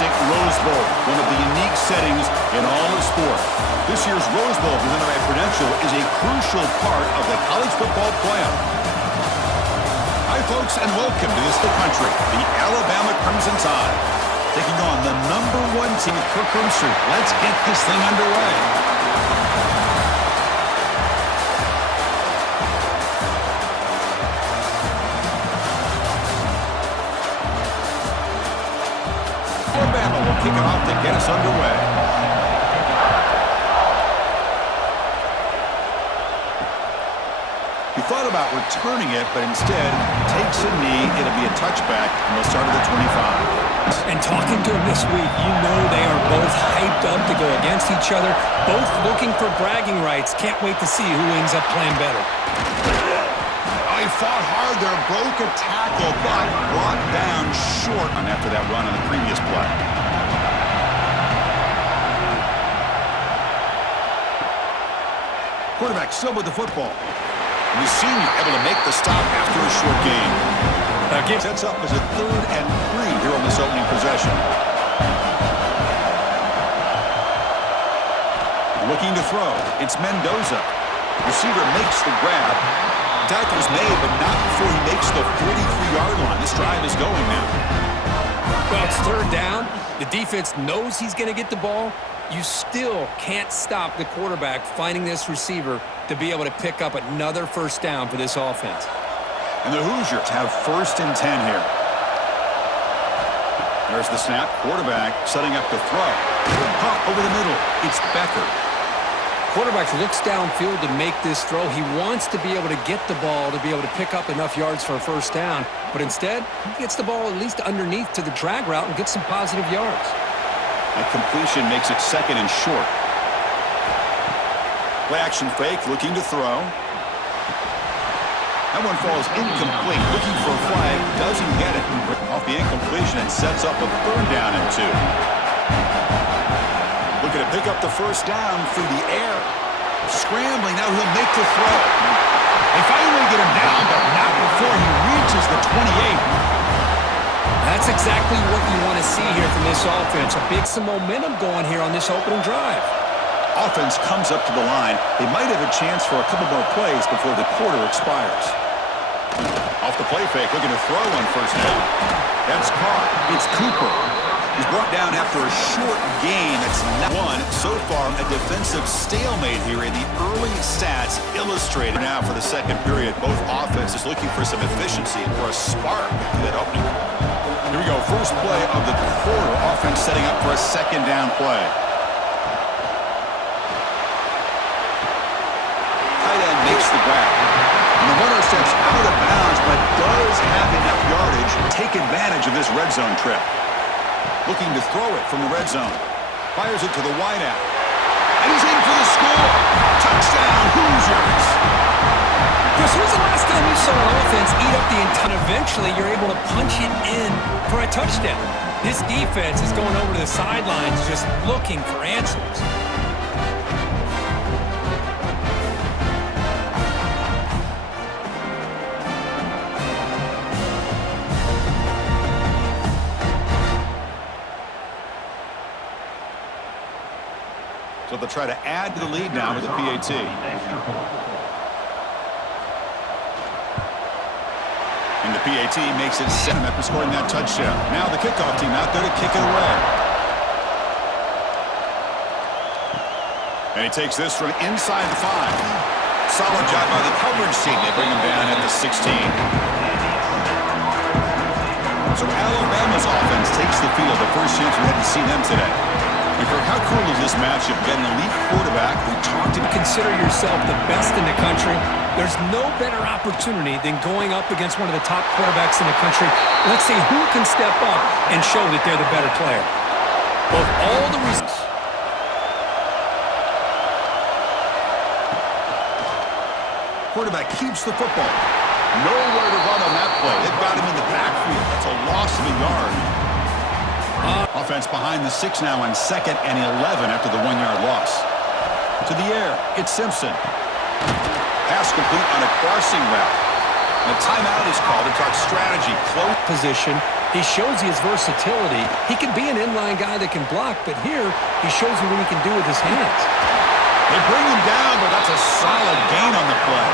fantastic Rose Bowl, one of the unique settings in all of sport. This year's Rose Bowl, presented by Prudential, is a crucial part of the college football playoff. Hi, folks, and welcome to This the Country, the Alabama Crimson Tide, taking on the #1 team, Kirk Herbstreit. Let's get this thing underway. Alabama will kick it off to get us underway. He thought about returning it, but instead takes a knee. It'll be a touchback, and they'll start at the 25. And talking to him this week, you know they are both hyped up to go against each other, both looking for bragging rights. Can't wait to see who ends up playing better. He fought hard there, broke a tackle, but brought down short after that run on the previous play. Quarterback still with the football. And the senior able to make the stop after a short gain. Sets up as a 3rd and 3 here on this opening possession. Looking to throw. It's Mendoza. Receiver makes the grab. Tackle's made, but not before he makes the 43-yard line. This drive is going now. Well, it's 3rd down. The defense knows he's going to get the ball. You still can't stop the quarterback finding this receiver to be able to pick up another 1st down for this offense. And the Hoosiers have 1st and 10 here. There's the snap. Quarterback setting up to throw. Pop over the middle. It's Becker. Quarterback looks downfield to make this throw. He wants to be able to get the ball to be able to pick up enough yards for a 1st down. But instead, he gets the ball at least underneath to the drag route and gets some positive yards. A completion makes it 2nd and short. Play action fake, looking to throw. That one falls incomplete. Looking for a flag, doesn't get it. Off the incompletion and sets up a 3rd down and 2. Looking to pick up the 1st down through the air. Scrambling, now he'll make the throw. They finally get him down, but not before he reaches the 28. That's exactly what you want to see here from this offense. Some momentum going here on this opening drive. Offense comes up to the line. They might have a chance for a couple more plays before the quarter expires. Off the play fake, looking to throw on 1st down. That's caught. It's Cooper. He's brought down after a short gain. That's not one. So far, a defensive stalemate here in the early stats illustrated. Now for the 2nd period, both offenses looking for some efficiency and for a spark to that opening. Here we go. First play of the quarter. Offense setting up for a 2nd down play. Tight end makes the grab. And the runner steps out of bounds, but does have enough yardage to take advantage of this red zone trip. Looking to throw it from the red zone. Fires it to the wideout. And he's in for the score. Touchdown, Hoosiers. Chris, when was the last time you saw an offense eat up the entire? Eventually, you're able to punch it in for a touchdown. This defense is going over to the sidelines just looking for answers. So they'll try to add to the lead now with the PAT. And the PAT makes it 7 after scoring that touchdown. Now the kickoff team out there to kick it away. And he takes this from inside the 5. Solid job by the coverage team. They bring him down at the 16. So Alabama's offense takes the field. The first chance we had to see them today. How cool is this matchup? Getting an elite quarterback. We talked to consider yourself the best in the country. There's no better opportunity than going up against one of the top quarterbacks in the country. Let's see who can step up and show that they're the better player. Both all the reasons. Quarterback keeps the football. Nowhere to run on that play. They've got him in the backfield. That's a loss of a yard. Offense behind the 6 now on 2nd and 11 after the 1-yard loss. To the air, it's Simpson. Pass complete on a crossing route. And a timeout is called to talk strategy. Close position He shows you his versatility. He can be an inline guy that can block, but here he shows you what he can do with his hands. They bring him down, but that's a solid gain on the play.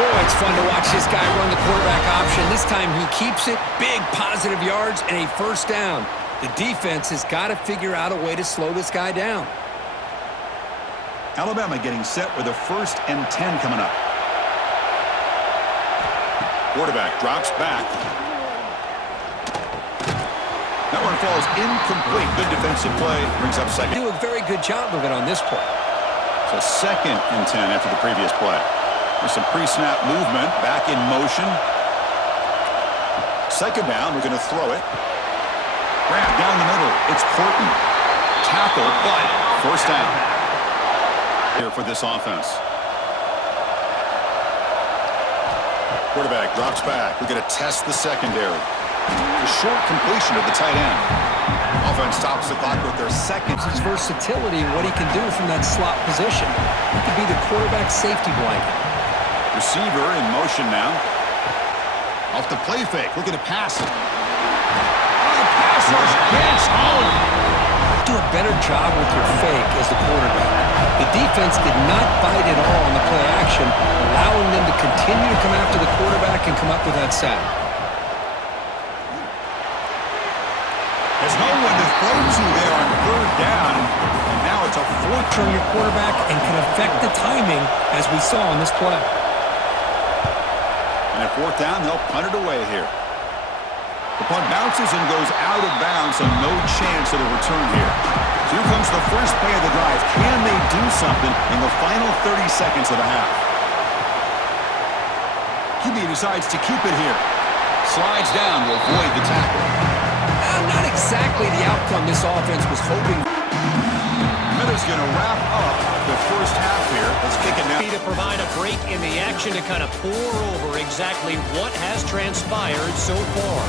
Boy, it's fun to watch this guy run the quarterback option. This time he keeps it, big positive yards, and a first down. The defense has got to figure out a way to slow this guy down. Alabama getting set with a 1st and 10 coming up. Quarterback drops back. That one falls incomplete. Good defensive play. Brings up second. Do a very good job of it on this play. So 2nd and 10 after the previous play. There's some pre-snap movement. Back in motion. 2nd down. We're going to throw it. Grab down the middle. It's Horton. Tackle, but first down. Here for this offense. Quarterback drops back. We're going to test the secondary. A short completion of the tight end. Offense stops the clock with their second. His versatility and what he can do from that slot position. He could be the quarterback safety blanket. Receiver in motion now. Off the play fake. Looking to pass it. Oh, the pass rush gets home. Do a better job with your fake as the quarterback. The defense did not bite at all on the play action, allowing them to continue to come after the quarterback and come up with that sack. There's no one to throw to there on 3rd down, and now it's a 4th. Turn your quarterback and can affect the timing as we saw on this play. And at 4th down, they'll punt it away here. The punt bounces and goes out of bounds, so no chance of a return here. So here comes the first play of the drive. Can they do something in the final 30 seconds of the half? QB decides to keep it here. Slides down to avoid the tackle. Not exactly the outcome this offense was hoping. Miller's going to wrap up the first half here. Let's kick it now. To provide a break in the action to kind of pour over exactly what has transpired so far.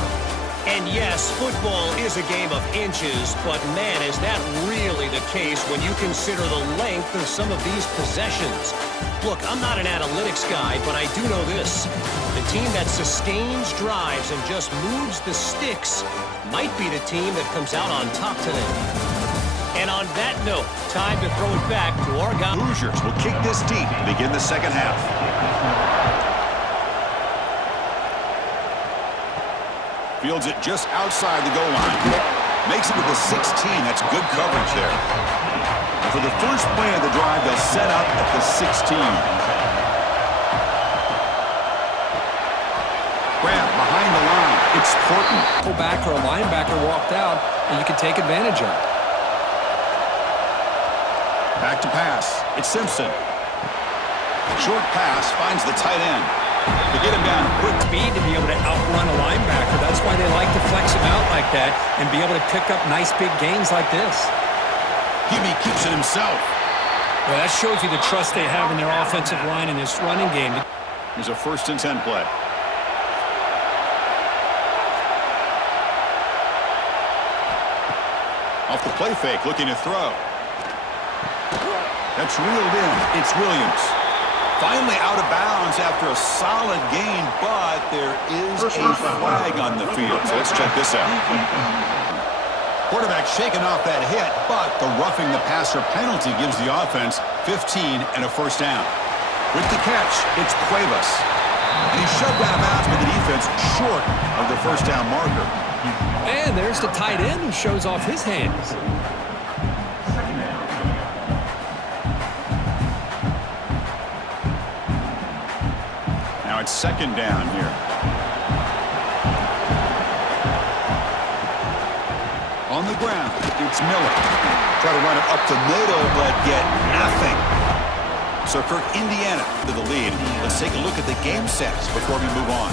And yes, football is a game of inches, but man, is that really the case when you consider the length of some of these possessions. Look, I'm not an analytics guy, but I do know this. The team that sustains drives and just moves the sticks might be the team that comes out on top today. And on that note, time to throw it back to our guy. Hoosiers will kick this deep to begin the second half. Fields it just outside the goal line. Makes it with the 16. That's good coverage there. And for the first play of the drive, they'll set up at the 16. Grab behind the line. It's Horton. Back or a linebacker walked out, and you can take advantage of it. Back to pass. It's Simpson. Short pass finds the tight end. To get him down quick. Speed to be able to outrun a linebacker. That's why they like to flex him out like that and be able to pick up nice big gains like this. QB keeps it himself. Well, that shows you the trust they have in their offensive line in this running game. Here's a 1st and 10 play. Off the play fake, looking to throw. That's reeled in. It's Williams. Finally out of bounds after a solid gain, but there is a flag on the field. So let's check this out. Quarterback shaking off that hit, but the roughing the passer penalty gives the offense 15 and a first down. With the catch, it's Cuevas. And he's shoved out of bounds with the defense short of the first down marker. And there's the tight end who shows off his hands. Now it's 2nd down here. On the ground, it's Miller. Try to run it up the middle, but get nothing. So Kirk, Indiana to the lead. Let's take a look at the game sets before we move on.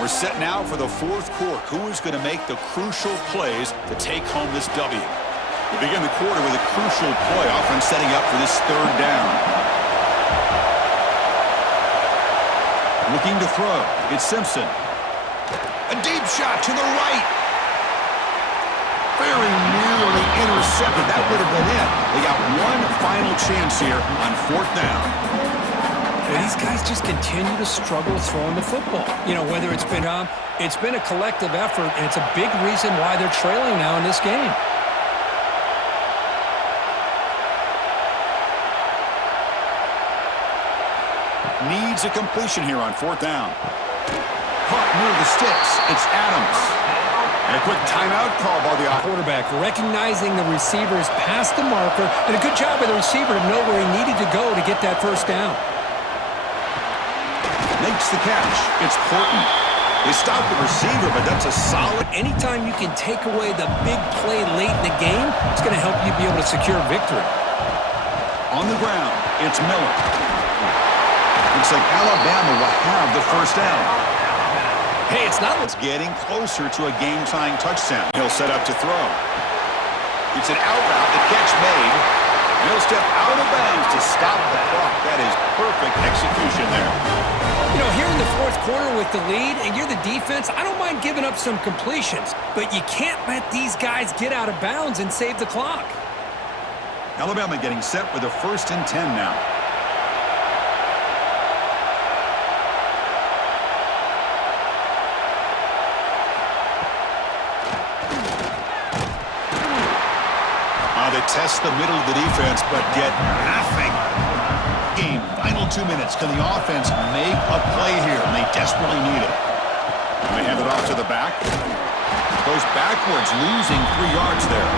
We're set now for the 4th quarter. Who is going to make the crucial plays to take home this W? We begin the quarter with a crucial play, offense setting up for this 3rd down. Looking to throw. It's Simpson. A deep shot to the right. Very nearly intercepted. That would have been it. They got one final chance here on 4th down. Well, these guys just continue to struggle throwing the football. You know, whether it's been a collective effort, and it's a big reason why they're trailing now in this game. Needs a completion here on 4th down. Caught near the sticks. It's Adams. And a quick timeout call by the quarterback, recognizing the receiver's past the marker, and a good job by the receiver to know where he needed to go to get that first down. Makes the catch. It's Horton. They stopped the receiver, but that's a solid. Anytime you can take away the big play late in the game, it's going to help you be able to secure victory. On the ground, it's Miller. Looks like Alabama will have the first down. Hey, it's not. It's getting closer to a game-tying touchdown. He'll set up to throw. It's an out route. The catch made. And he'll step out of bounds to stop the clock. That is perfect execution there. You know, here in the fourth quarter with the lead, and you're the defense, I don't mind giving up some completions, but you can't let these guys get out of bounds and save the clock. Alabama getting set with a 1st and 10 now. They test the middle of the defense, but get nothing. Game, final 2 minutes. Can the offense make a play here? And they desperately need it. And they hand it off to the back. Goes backwards, losing 3 yards there.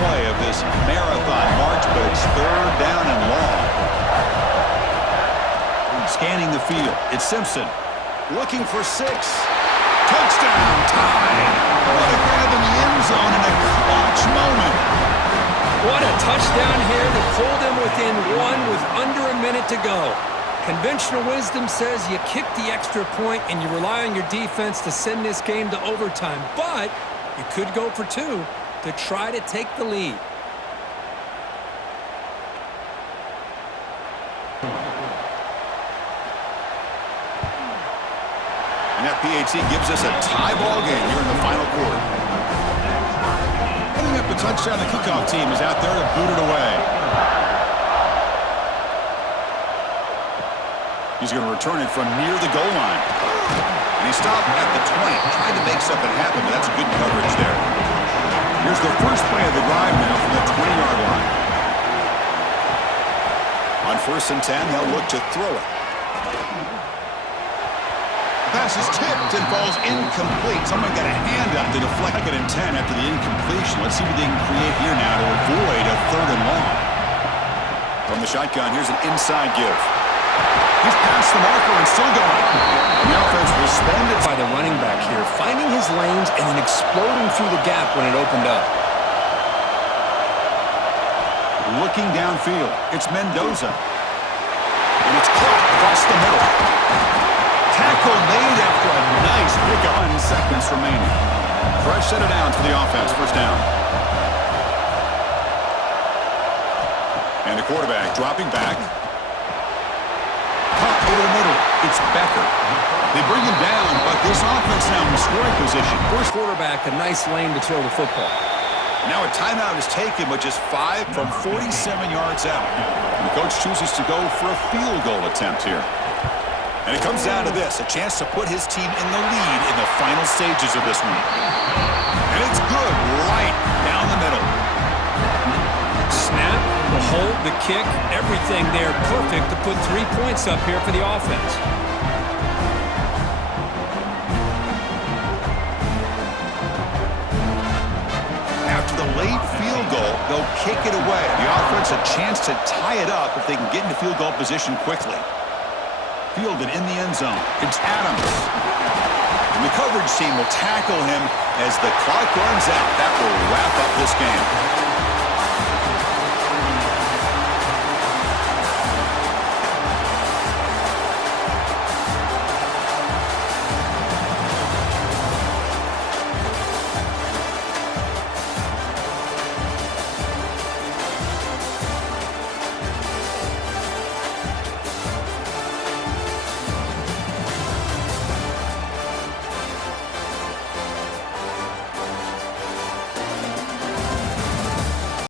Play of this marathon march, but it's 3rd down and long. Scanning the field, it's Simpson. Looking for 6. Touchdown time. What a grab in the end zone in a clutch moment. What a touchdown here to pull them within 1 with under a minute to go. Conventional wisdom says you kick the extra point and you rely on your defense to send this game to overtime. But you could go for 2 to try to take the lead. And that PAT gives us a tie ball game here in the final quarter. Putting up a touchdown, the kickoff team is out there to boot it away. He's going to return it from near the goal line. And he stopped at the 20, trying to make something happen, but that's good coverage there. Here's the first play of the drive now from the 20-yard line. On 1st and 10, they'll look to throw it. Pass is tipped and falls incomplete. Someone got a hand up to deflect. 2nd and 10 after the incompletion. Let's see what they can create here now to avoid a 3rd and long. From the shotgun, here's an inside give. He's past the marker and still going. The offense responded By the running back here, finding his lanes and then exploding through the gap when it opened up. looking downfield. It's Mendoza. And it's caught across the middle. Tackle made after a nice pickup. 1 seconds remaining. Fresh set of downs for the offense. First down. And the quarterback dropping back. Caught over the middle. It's Becker. They bring him down, but this offense now in scoring position. First quarterback, a nice lane to throw the football. Now a timeout is taken, but just 5 from 47 yards out. And the coach chooses to go for a field goal attempt here. And it comes down to this, a chance to put his team in the lead in the final stages of this one. And it's good, right down the middle. Snap, the hold, the kick, everything there perfect to put 3 points up here for the offense. After the late field goal, they'll kick it away. The offense a chance to tie it up if they can get into field goal position quickly. Fielded in the end zone. It's Adams. And the coverage team will tackle him as the clock runs out. That will wrap up this game.